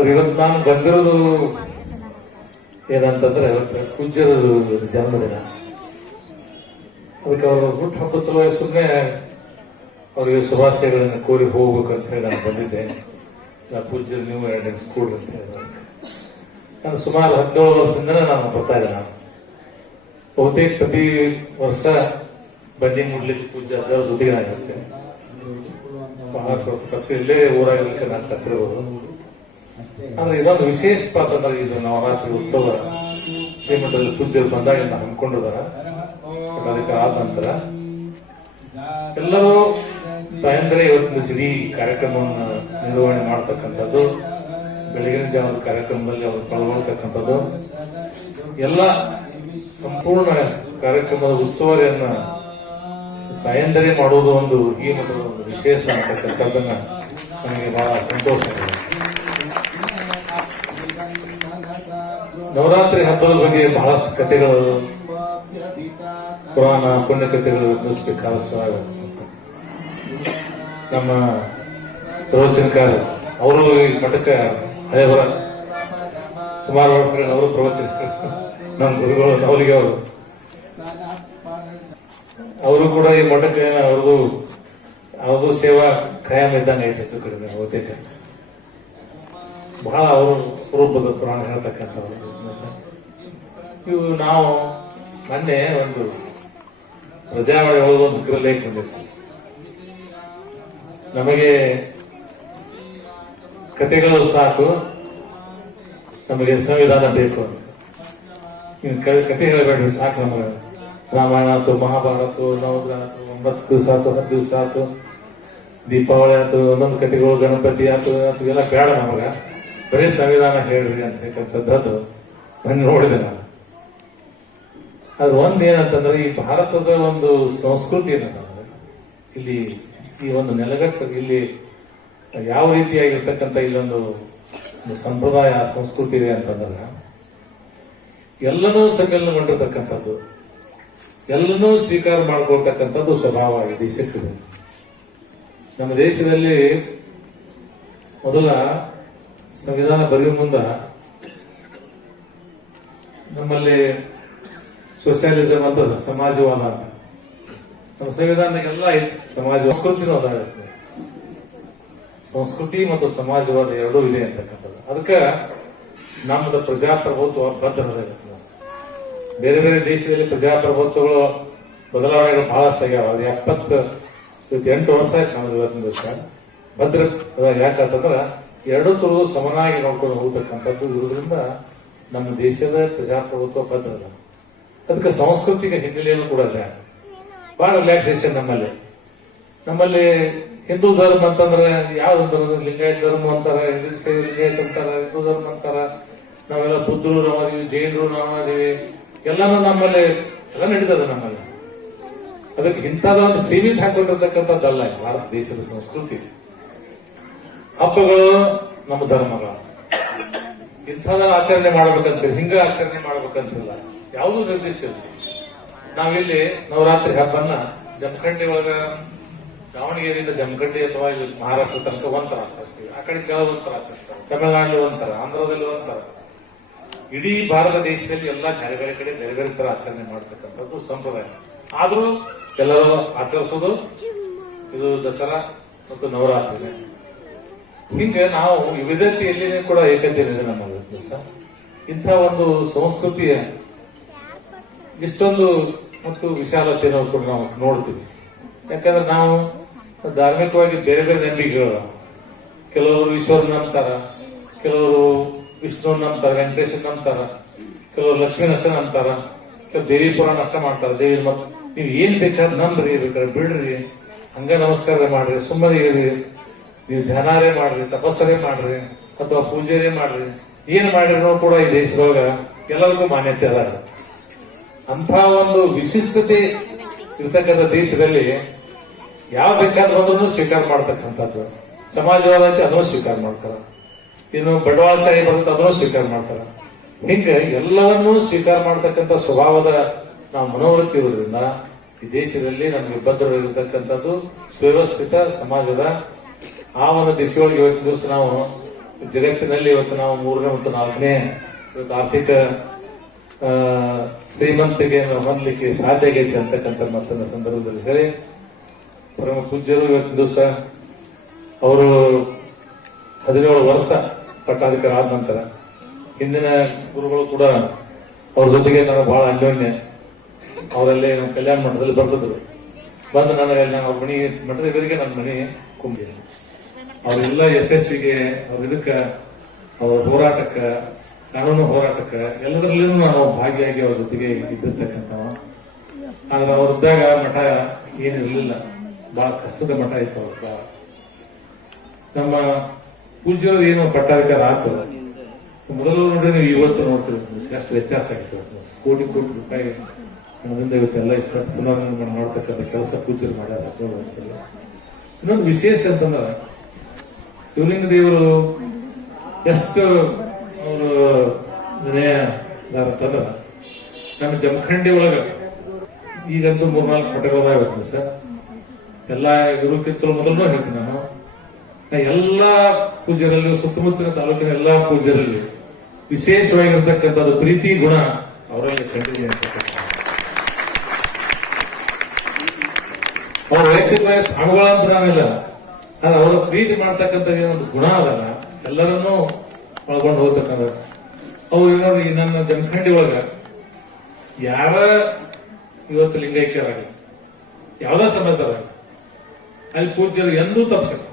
ಅವ್ರು ಇವತ್ತು ನಾನು ಬಂದಿರೋದು ಏನಂತಂದ್ರೆ ಪೂಜ್ಯರದು ಜನ್ಮದಿನ. ಅದಕ್ಕೆ ಅವರು ಹುಟ್ಟು ಹಬ್ಬದ ಸಲುವಾಗಿ ಸುಮ್ಮನೆ ಅವರಿಗೆ ಶುಭಾಶಯಗಳನ್ನು ಕೋರಿ ಹೋಗ್ಬೇಕು ಅಂತ ಹೇಳಿ ನಾನು ಬಂದಿದ್ದೆ. ಪೂಜ್ಯರು ನೀವು ಎರಡು ಸ್ಕೂಲ್ ಅಂತ ಹೇಳಿದ್ರು. ನಾನು ಸುಮಾರು 17 ವರ್ಷದಿಂದನೇ ನಾನು ಬರ್ತಾ ಇದ್ದೆ. ನಾನು ಬಹುತೇಕ ಪ್ರತಿ ವರ್ಷ ಬನ್ನಿ ಮುಡ್ಲಿಕ್ಕೆ ಪೂಜೆ ಅದರ ಜೊತೆಗೆ ನಾನು ಇರ್ತೇನೆ. ಬಹಳಷ್ಟು ವರ್ಷ ಪಕ್ಷ ಇಲ್ಲೇ ಊರಾಗಿರ್ಲಿಕ್ಕೆ ನಾನು ಕತ್ತಿರ್ಬೋದು. ಆದ್ರೆ ಇದೊಂದು ವಿಶೇಷ ಪಾತ್ರ ಇದು ನವರಾತ್ರಿ ಉತ್ಸವ ಶ್ರೀಮಠದಲ್ಲಿ ಪೂಜ್ಯರು ಬಂದಾಗ ನಾವು ಹಮ್ಮಿಕೊಂಡಿದಾರ. ಅದಕ್ಕೆ ಆದ ನಂತರ ಎಲ್ಲರೂ ತಾಯಂದ್ರೆ ಇವತ್ತಿನ ಇಡೀ ಕಾರ್ಯಕ್ರಮವನ್ನು ನಿರ್ವಹಣೆ ಮಾಡತಕ್ಕಂಥದ್ದು, ಬೆಳಗಿನ ಜಾವದ ಕಾರ್ಯಕ್ರಮದಲ್ಲಿ ಅವರು ಪಾಲ್ಗೊಳ್ತಕ್ಕಂಥದ್ದು, ಎಲ್ಲ ಸಂಪೂರ್ಣ ಕಾರ್ಯಕ್ರಮದ ಉಸ್ತುವಾರಿಯನ್ನ ತಾಯಂದರೆ ಮಾಡುವುದು ಒಂದು ಈ ಮಟ್ಟದ ಒಂದು ವಿಶೇಷ ಅಂತಕ್ಕಂಥದ್ದನ್ನ ನನಗೆ ಬಹಳ ಸಂತೋಷ ಇದೆ. ನವರಾತ್ರಿ ಹಬ್ಬದ ಬಗ್ಗೆ ಬಹಳಷ್ಟು ಕಥೆಗಳು, ಪುರಾಣ ಪುಣ್ಯ ಕಥೆಗಳು ನಿರ್ಮಿಸಬೇಕಾದ ನಮ್ಮ ಪ್ರವಚನಕಾರ ಅವರು ಈ ಮಠಕ್ಕೆ ಹಳೆ ಬರ ಸುಮಾರು ವರ್ಷಗಳ ಅವರು ಪ್ರವಚನ, ನಮ್ಮ ಗುರುಗಳು ನವಲಿಗೆ ಅವರು ಕೂಡ ಈ ಮಠಕ್ಕೆ ಅವ್ರದ್ದು ಸೇವಾ ಖಾಯಂ ಇದ್ದಂಗೆ ಐತೆ. ಹೆಚ್ಚು ಕಡಿಮೆ ಬಹುತೇಕ ಬಹಳ ಅವರು ರೂಪದ ಪುರಾಣ ಹೇಳ್ತಕ್ಕಂಥವ್ರು. ಇವು ನಾವು ಮೊನ್ನೆ ಒಂದು ಪ್ರಜಾವಾಣಿ ಒಳಗೆ ಒಂದು ಲೇಖ ಬಂದಿತ್ತು. ನಮಗೆ ಕಥೆಗಳು ಸಾಕು, ನಮಗೆ ಸಂವಿಧಾನ ಬೇಕು ಅಂತ. ಇನ್ನು ಕಥೆ ಹೇಳಬೇಡ್ರಿ ಸಾಕು, ನಮಗೆ ರಾಮಾಯಣ ಆಯ್ತು, ಮಹಾಭಾರತ, ನವಗ್ರಹ ಆಯ್ತು, 9 ದಿವಸ ಆಯ್ತು, 10 ದಿವಸ ಆಯ್ತು, ದೀಪಾವಳಿ ಆಯ್ತು, ಒಂದೊಂದು ಕಥೆಗಳು, ಗಣಪತಿ ಆಯ್ತು ಎಲ್ಲ ಬೇಡ ನಮಗ, ಬರೀ ಸಂವಿಧಾನ ಹೇಳ್ರಿ ಅಂತಕ್ಕಂಥದ್ದು ನಾನು ನೋಡಿದೆ. ನಾನು ಅದು ಒಂದೇನಂತಂದ್ರೆ ಈ ಭಾರತದ ಒಂದು ಸಂಸ್ಕೃತಿ ಏನಂತಂದ್ರೆ ಇಲ್ಲಿ ಈ ಒಂದು ನೆಲಗಟ್ಟು ಇಲ್ಲಿ ಯಾವ ರೀತಿಯಾಗಿರ್ತಕ್ಕಂಥ ಇಲ್ಲೊಂದು ಸಂಪ್ರದಾಯ ಸಂಸ್ಕೃತಿ ಇದೆ ಅಂತಂದ್ರೆ ಎಲ್ಲನೂ ಸಮ್ಮಿಲನಗೊಂಡಿರ್ತಕ್ಕಂಥದ್ದು, ಎಲ್ಲನೂ ಸ್ವೀಕಾರ ಮಾಡ್ಕೊಳ್ತಕ್ಕಂಥದ್ದು ಸ್ವಭಾವ ಈ ದೇಶಕ್ಕಿದೆ. ನಮ್ಮ ದೇಶದಲ್ಲಿ ಮೊದಲ ಸಂವಿಧಾನ ಬರೆಯುವ ಮುಂದ ನಮ್ಮಲ್ಲಿ ಸೋಷಿಯಲಿಸಂ ಅಂತ ಸಮಾಜವಾದ ಅಂತ ನಮ್ಮ ಸಂವಿಧಾನಕ್ಕೆಲ್ಲ ಐತಿ. ಸಮಾಜ ಸಂಸ್ಕೃತಿನೂ ಅದ, ಸಂಸ್ಕೃತಿ ಮತ್ತು ಸಮಾಜವಾದ ಎರಡೂ ಇದೆ ಅಂತಕ್ಕಂಥದ್ದು. ಅದಕ್ಕೆ ನಮ್ಮದು ಪ್ರಜಾಪ್ರಭುತ್ವ ಬದ್ಧತೆ. ಬೇರೆ ಬೇರೆ ದೇಶದಲ್ಲಿ ಪ್ರಜಾಪ್ರಭುತ್ವಗಳು ಬದಲಾವಣೆಗಳು ಬಹಳಷ್ಟು ಆಗ್ಯಾವ. ಅದು 78 ವರ್ಷ ಆಯ್ತು ನಮ್ಮದು ಇವತ್ತಿನ ದೇಶ ಭದ್ರ. ಯಾಕಂತಂದ್ರ ಎರಡೂ ತುಳು ಸಮನಾಗಿ ನೋಡ್ಕೊಂಡು ಹೋಗ್ತಕ್ಕಂಥದ್ದು ಇರೋದ್ರಿಂದ ನಮ್ಮ ದೇಶದ ಪ್ರಜಾಪ್ರಭುತ್ವ ಬದ್ಧ. ಅದಕ್ಕೆ ಸಾಂಸ್ಕೃತಿಕ ಹಿನ್ನೆಲೆಯನ್ನು ಕೂಡ ಇಲ್ಲ. ಬಹಳ ರಿಲ್ಯಾಕ್ಸೇಷನ್ ನಮ್ಮಲ್ಲಿ ಹಿಂದೂ ಧರ್ಮ ಅಂತಂದ್ರೆ ಯಾವ್ದು ಲಿಂಗಾಯತ ಧರ್ಮ ಅಂತಾರ, ಲಿಂಗಾಯತ ಅಂತಾರ, ಹಿಂದೂ ಧರ್ಮ ಅಂತಾರ, ನಾವೆಲ್ಲ ಬುದ್ಧರು ನಾವಿದೀವಿ, ಜೈನರು ನಾವಿದೀವಿ, ಎಲ್ಲಾನು ನಮ್ಮಲ್ಲಿ ಎಲ್ಲ ನಡೀತದೆ ನಮ್ಮಲ್ಲಿ. ಅದಕ್ಕೆ ಇಂಥದ ಒಂದು ಸೀಮಿತ ಹಾಕೊಂಡಿರ್ತಕ್ಕಂಥದ್ದಲ್ಲ ಭಾರತ ದೇಶದ ಸಂಸ್ಕೃತಿ. ಹಬ್ಬಗಳು ನಮ್ಮ ಧರ್ಮಗಳು ಇಂಥದ ಆಚರಣೆ ಮಾಡ್ಬೇಕಂತ ಹಿಂಗ ಆಚರಣೆ ಮಾಡ್ಬೇಕಂತಿಲ್ಲ, ಯಾವುದೂ ನಿರ್ದಿಷ್ಟ ಇಲ್ಲ. ನಾವಿಲ್ಲಿ ನವರಾತ್ರಿ ಹಬ್ಬನ ಜಮಖಂಡಿ ಒಳಗ ದಾವಣಗೆರೆಯಿಂದ ಜಮಖಂಡಿ ಅಥವಾ ಇಲ್ಲಿ ಮಹಾರಾಷ್ಟ್ರ ತನಕ ಒಂಥರ ಆಚರಿಸ್ತೀವಿ, ಆ ಕಡೆ ಕೆಳಗೆ ಒಂಥರ ಆಚರಿಸ್ತಾರೆ, ತಮಿಳುನಾಡಲ್ಲಿ ಒಂಥರ, ಆಂಧ್ರದಲ್ಲಿ ಒಂಥರ, ಇಡೀ ಭಾರತ ದೇಶದಲ್ಲಿ ಎಲ್ಲ ಬೇರೆ ಬೇರೆ ಕಡೆ ಬೇರೆ ಬೇರೆ ತರ ಆಚರಣೆ ಮಾಡ್ತಕ್ಕಂಥದ್ದು ಸಂಪ್ರದಾಯ. ಆದ್ರೂ ಎಲ್ಲರೂ ಆಚರಿಸೋದು ಇದು ದಸರಾ ಮತ್ತು ನವರಾತ್ರಿ. ಹಿಂಗೆ ನಾವು ವಿವಿಧತೆಯಲ್ಲಿ ಕೂಡ ಏಕತೆ ಇದೆ ನಮ್ಮ ದೇಶ. ಇಂಥ ಒಂದು ಸಂಸ್ಕೃತಿಯ ಇಷ್ಟೊಂದು ಮತ್ತು ವಿಶಾಲತೆಯನ್ನು ಕೂಡ ನಾವು ನೋಡ್ತೀವಿ. ಯಾಕಂದ್ರೆ ನಾವು ಧಾರ್ಮಿಕವಾಗಿ ಬೇರೆ ಬೇರೆ ನಂಬಿಕೆಗಳು, ಕೆಲವರು ಈಶ್ವರನ ನಂಬ್ತಾರ, ಕೆಲವರು ವಿಷ್ಣು ನಂಬ್ತಾರ, ವೆಂಕಟೇಶ್ವರ ನಂಬ್ತಾರ, ಕೆಲವರು ಲಕ್ಷ್ಮೀ ನಷ್ಟ ನಂಬ್ತಾರ, ಕೆಲವು ದೇವಿ ಪುರಾಣ ನಷ್ಟ ಮಾಡ್ತಾರ. ದೇವಿ ನೀವು ಏನ್ ಬೇಕಾದ್ರೆ ನಂಬ್ರಿ, ಬೇಕಾದ್ರೆ ಬಿಡ್ರಿ, ಹಂಗ ನಮಸ್ಕಾರ ಮಾಡ್ರಿ, ಸುಮ್ಮನೆ ಇರ್ರಿ, ನೀವು ಧ್ಯಾನಾರೇ ಮಾಡ್ರಿ, ತಪಸ್ಸರೇ ಮಾಡ್ರಿ, ಅಥವಾ ಪೂಜೆರೇ ಮಾಡ್ರಿ, ಏನ್ ಮಾಡಿರೋ ಕೂಡ ಈ ದೇಶದೊಳಗ ಎಲ್ಲರಿಗೂ ಮಾನ್ಯತೆ ಅದ. ಅಂತ ಒಂದು ವಿಶಿಷ್ಟತೆ ಇರ್ತಕ್ಕಂಥ ದೇಶದಲ್ಲಿ ಯಾವ ಬೇಕಾದ್ರೂ ಸ್ವೀಕಾರ ಮಾಡ್ತಕ್ಕಂಥದ್ದು, ಸಮಾಜವಾದ ಅದನ್ನು ಸ್ವೀಕಾರ ಮಾಡ್ತಾರ, ಇನ್ನು ಬಂಡವಾಳಶಾಹಿ ಬರುತ್ತೆ ಅದನ್ನು ಸ್ವೀಕಾರ ಮಾಡ್ತಾರ. ಹಿಂಗೆ ಎಲ್ಲವನ್ನೂ ಸ್ವೀಕಾರ ಮಾಡ್ತಕ್ಕಂಥ ಸ್ವಭಾವದ ನಾವು ಮನೋವೃತ್ತಿ ಇರೋದ್ರಿಂದ ಈ ದೇಶದಲ್ಲಿ ನಮಗೆ ಭದ್ರವಾಗಿರ್ತಕ್ಕಂಥದ್ದು ಸುವ್ಯವಸ್ಥಿತ ಸಮಾಜದ ಆ ಒಂದು ದಿಶೆಯೊಳಗೆ ಇವತ್ತಿನ ದಿವಸ ನಾವು ಜಗತ್ತಿನಲ್ಲಿ ಇವತ್ತು ನಾವು 3ನೇ ಮತ್ತು 4ನೇ ಇವತ್ತು ಆರ್ಥಿಕ ಶ್ರೀಮಂತಿಗೆ ಹೊಂದಲಿಕ್ಕೆ ಸಾಧ್ಯ ಆಗೈತೆ ಅಂತಕ್ಕಂಥ ಮತ್ತೊಂದು ಸಂದರ್ಭದಲ್ಲಿ ಹೇಳಿ, ಪರಮ ಪೂಜ್ಯರು ಇವತ್ತಿನ ದಿವಸ ಅವರು 17 ವರ್ಷ ಪಟ್ಟಾಧಿಕಾರ ಆದ ನಂತರ ಹಿಂದಿನ ಗುರುಗಳು ಕೂಡ ಅವ್ರ ಜೊತೆಗೆ ನನಗೆ ಬಹಳ ಅನ್ಯೋನ್ಯ. ಅವರಲ್ಲಿ ನಮ್ಮ ಕಲ್ಯಾಣ ಮಠದಲ್ಲಿ ಬರ್ತಿದ್ರು. ಬಂದು ನನಗೆ ನಾನು ಅವ್ರ ಮನೆ ಮಠದ ಎದುರಿಗೆ ನನ್ನ ಮನೆ ಕುಂಬಿ ಅವರೆಲ್ಲ ಯಶಸ್ವಿಗೆ ಅವ್ರ ಇದಕ್ಕೆ ಅವ್ರ ಹೋರಾಟಕ್ಕೆ, ಕಾನೂನು ಹೋರಾಟಕ್ಕೆ ಎಲ್ಲದರಲ್ಲಿಯೂ ನಾವು ಭಾಗಿಯಾಗಿ ಅವ್ರ ಜೊತೆಗೆ ಇದ್ದಿರ್ತಕ್ಕಂಥವ. ಆದ್ರೆ ಅವ್ರದ್ದಾಗ ಮಠ ಏನಿರಲಿಲ್ಲ, ಬಹಳ ಕಷ್ಟದ ಮಠ ಇತ್ತು ಅವ್ರ. ನಮ್ಮ ಪೂಜ್ಯರು ಏನು ಪಟ್ಟಾಧಿಕಾರ ಆತು ಮೊದಲು ನೋಡಿ ನೀವು ಇವತ್ತು ನೋಡ್ತೀವಿ ಎಷ್ಟು ವ್ಯತ್ಯಾಸ ಆಗಿತ್ತು. ಕೋಟಿ ರೂಪಾಯಿ ಹಣದಿಂದ ಇವತ್ತೆಲ್ಲ ಇಷ್ಟ ಪುನರ್ನಿರ್ಮಾಣ ಮಾಡತಕ್ಕಂಥ ಕೆಲಸ ಪೂಜ್ಯರು ಮಾಡ್ಯಾರ ವ್ಯವಸ್ಥೆಯಲ್ಲಿ. ಇನ್ನೊಂದು ವಿಶೇಷ ಅಂತಂದ್ರೆ ಶಿವಲಿಂಗ ದೇವರು ಎಷ್ಟು ಅವರು ಅಂತಂದ್ರ ನಮ್ಮ ಜಮಖಂಡಿ ಒಳಗ ಈಗಂತೂ 3-4 ಮಠಗಳಾಗುತ್ತೆ ಸರ್. ಎಲ್ಲಾ ಗುರುಕಿತ್ತಲು ಮೊದಲು ಹೇಳ್ತೀನಿ ನಾನು, ಎಲ್ಲಾ ಪೂಜ್ಯರಲ್ಲಿ, ಸುತ್ತಮುತ್ತಲಿನ ತಾಲೂಕಿನ ಎಲ್ಲಾ ಪೂಜ್ಯರಲ್ಲಿ ವಿಶೇಷವಾಗಿರ್ತಕ್ಕಂಥದ್ದು ಪ್ರೀತಿ ಗುಣ ಅವರಲ್ಲಿ ಕಂಡಿದೆ ಅಂತಕ್ಕಂಥ. ಅವ್ರ ವೈಯಕ್ತಿಕ ಸ್ವಾಮಿಗಳಂತ ನಾನಿಲ್ಲ, ಆದ್ರೆ ಅವರ ಪ್ರೀತಿ ಮಾಡ್ತಕ್ಕಂಥ ಏನೊಂದು ಗುಣ ಅದಲ್ಲ, ಎಲ್ಲರನ್ನೂ ಒಳಗೊಂಡು ಹೋಗ್ತಕ್ಕಂಥ. ಅವ್ರು ನೋಡಿ ನನ್ನ ಜಮಖಂಡಿ ಒಳಗ ಯಾರ ಇವತ್ತು ಲಿಂಗೈಕ್ಯರಾಗಲಿ, ಯಾವ್ದಾ ಸಮಾಜದಾಗ ಅಲ್ಲಿ ಪೂಜ್ಯರು ಎಂದೂ ತಪ್ಪಿಸಿಲ್ಲ.